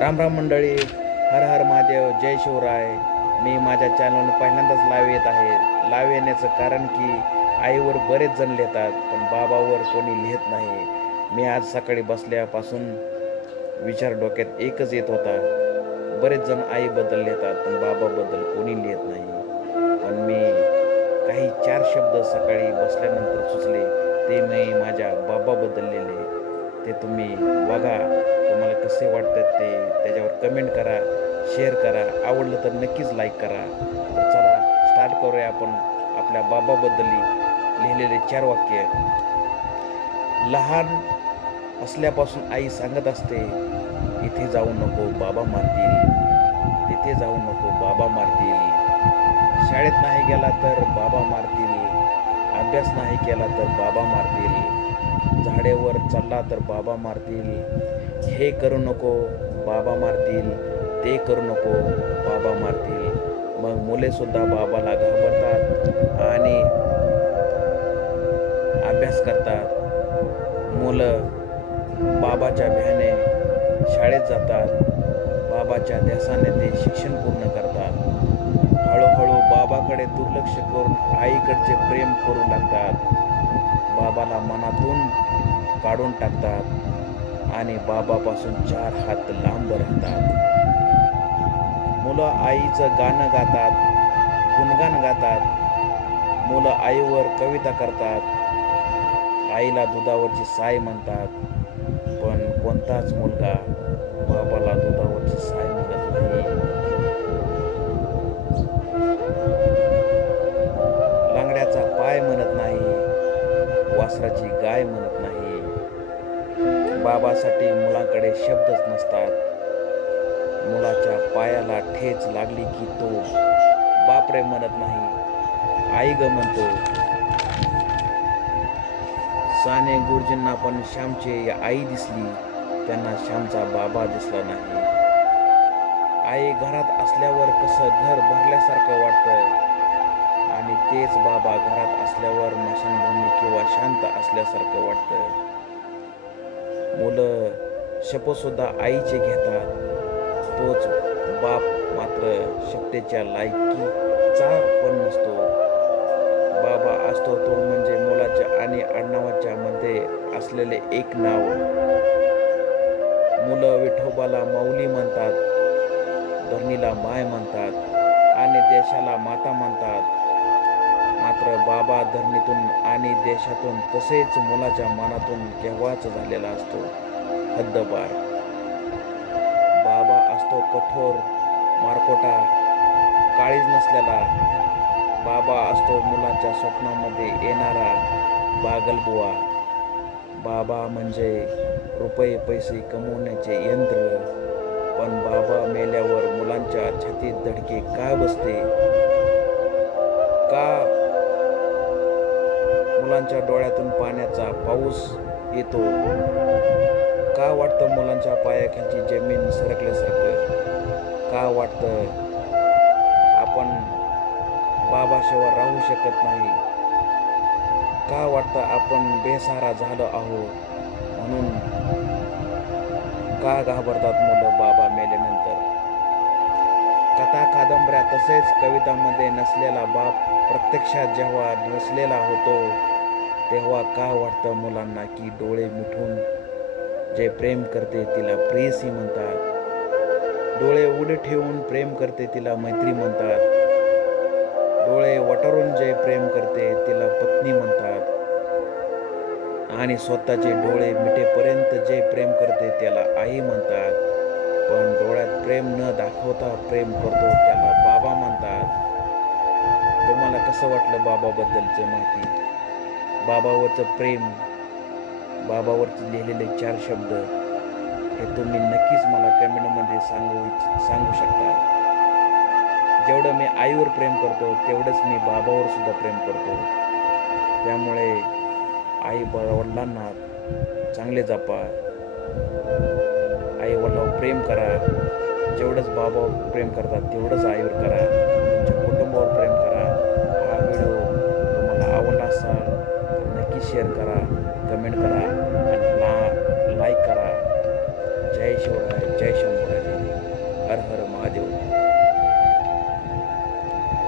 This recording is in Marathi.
राम राम मंडळी हर हर महादेव जय शिवराय. मी माझ्या चॅनलवर पहिल्यांदाच लाव येत आहे. लाव येण्याचं कारण की आईवर बरेच जण लिहितात पण बाबावर कोणी लिहित नाही. मी आज सकाळी बसल्यापासून विचार डोक्यात एकच येत होता. बरेच जण आईबद्दल लिहितात पण बाबाबद्दल कोणी लिहित नाही. पण मी काही चार शब्द सकाळी बसल्यानंतर सुचले. ते मी माझ्या बाबाबद्दल लिहिले. ते तुम्ही बघा. तुम्हाला कसे वाटतात ते त्याच्यावर कमेंट करा शेअर करा. आवडलं तर नक्कीच लाईक करा. तर चला स्टार्ट करूया आपण आपल्या बाबाबद्दल लिहिलेले चार वाक्य. लहान असल्यापासून आई सांगत असते इथे जाऊ नको बाबा मारतील. तिथे जाऊ नको बाबा मारतील. शाळेत नाही गेला तर बाबा मारतील. अभ्यास नाही केला तर बाबा मारतील. झाडेवर चालला तर बाबा मारतील. हे करू नको बाबा मारतील. ते करू नको बाबा मारतील. मग मुलेसुद्धा बाबाला घाबरतात आणि अभ्यास करतात. मुलं बाबाच्या भ्याने शाळेत जातात. बाबाच्या ध्यासाने ते शिक्षण पूर्ण करतात. हळूहळू बाबाकडे दुर्लक्ष करून आईकडचे प्रेम करू लागतात. बाबाला मनातून काढून टाकतात आणि बाबापासून चार हात लांब राहतात. मुलं आईचं गाणं गातात गुणगान गातात. मुलं आईवर कविता करतात. आईला दुधावरची साय म्हणतात. पण कोणताच मुलगा वासराची गाय म्हणत नाही. बाबासाठी मुलाकडे शब्दच नसतात. मुलाच्या पायाला ठेच लागली की तो बापरे म्हणत नाही. आई ग म्हणतो साने गुरुजींना पण श्यामची आई दिसली त्यांना श्यामचा बाबा दिसला नाही. आई घरात असल्यावर कसं घर भरल्यासारखं वाटतं. आणि तेच बाबा घरात असल्यावर मशानभूमी किंवा शांत असल्यासारखं वाटतं. मुलं शपथसुद्धा आईचे घेतात. तोच बाप मात्र शपथेच्या लायकीचा पण नसतो. बाबा असतो तो म्हणजे मुलाच्या आणि आडनावाच्या मध्ये असलेले एक नाव. मुलं विठोबाला माऊली म्हणतात धरणीला माय म्हणतात आणि देशाला माता म्हणतात. मात्र बाबा धरणीतून आणि देशातून तसेच मुलाच्या मनातून केव्हाच झालेला असतो. हद्दपार. बाबा असतो कठोर मारकोटा. काळीज नसलेला. बाबा असतो मुलाच्या स्वप्नामध्ये येणारा बागलबुवा. बाबा म्हणजे रुपये पैसे कमवण्याचे यंत्र. पण बाबा मेल्यावर मुलांच्या छातीत धडके का बसते? मुलांच्या डोळ्यातून पाण्याचा पाऊस येतो. का वाटतं मुलांच्या पायाखालची जमीन सरकल्यासारखं का वाटतं आपण बाबाशिवाय राहू शकत नाही? का वाटतं आपण बेसहारा झालो आहोत? म्हणून का घाबरतात मुलं बाबा मेल्यानंतर? कथा कादंबऱ्या तसेच कवितामध्ये नसलेला बाप प्रत्यक्षात जेव्हा नसलेला होतो तेव्हा का वाटतं मुलांना की डोळे मिठून जे प्रेम करते तिला प्रेयसी म्हणतात? डोळे उड ठेवून प्रेम करते तिला मैत्री म्हणतात. डोळे वटारून जे प्रेम करते तिला पत्नी म्हणतात. आणि स्वतःचे डोळे मिठेपर्यंत जे प्रेम करते त्याला आई म्हणतात. पण डोळ्यात प्रेम न दाखवता प्रेम करतो त्याला बाबा म्हणतात. तुम्हाला कसं वाटलं बाबाबद्दलचं माहिती? बाबावरचं प्रेम बाबावरती लिहिलेले चार शब्द हे तुम्ही नक्कीच मला कमेंटमध्ये सांगू सांगू शकता. जेवढं मी आईवर प्रेम करतो तेवढंच मी बाबावर सुद्धा प्रेम करतो. त्यामुळे आई वडिलांना चांगले जपा. आई वडिलावर प्रेम करा. जेवढंच बाबावर प्रेम करतात तेवढंच आईवर करा. तुमच्या कुटुंबावर प्रेम करा. हा व्हिडिओ तुम्हाला आवडला असाल नक्की शेअर करा कमेंट करा.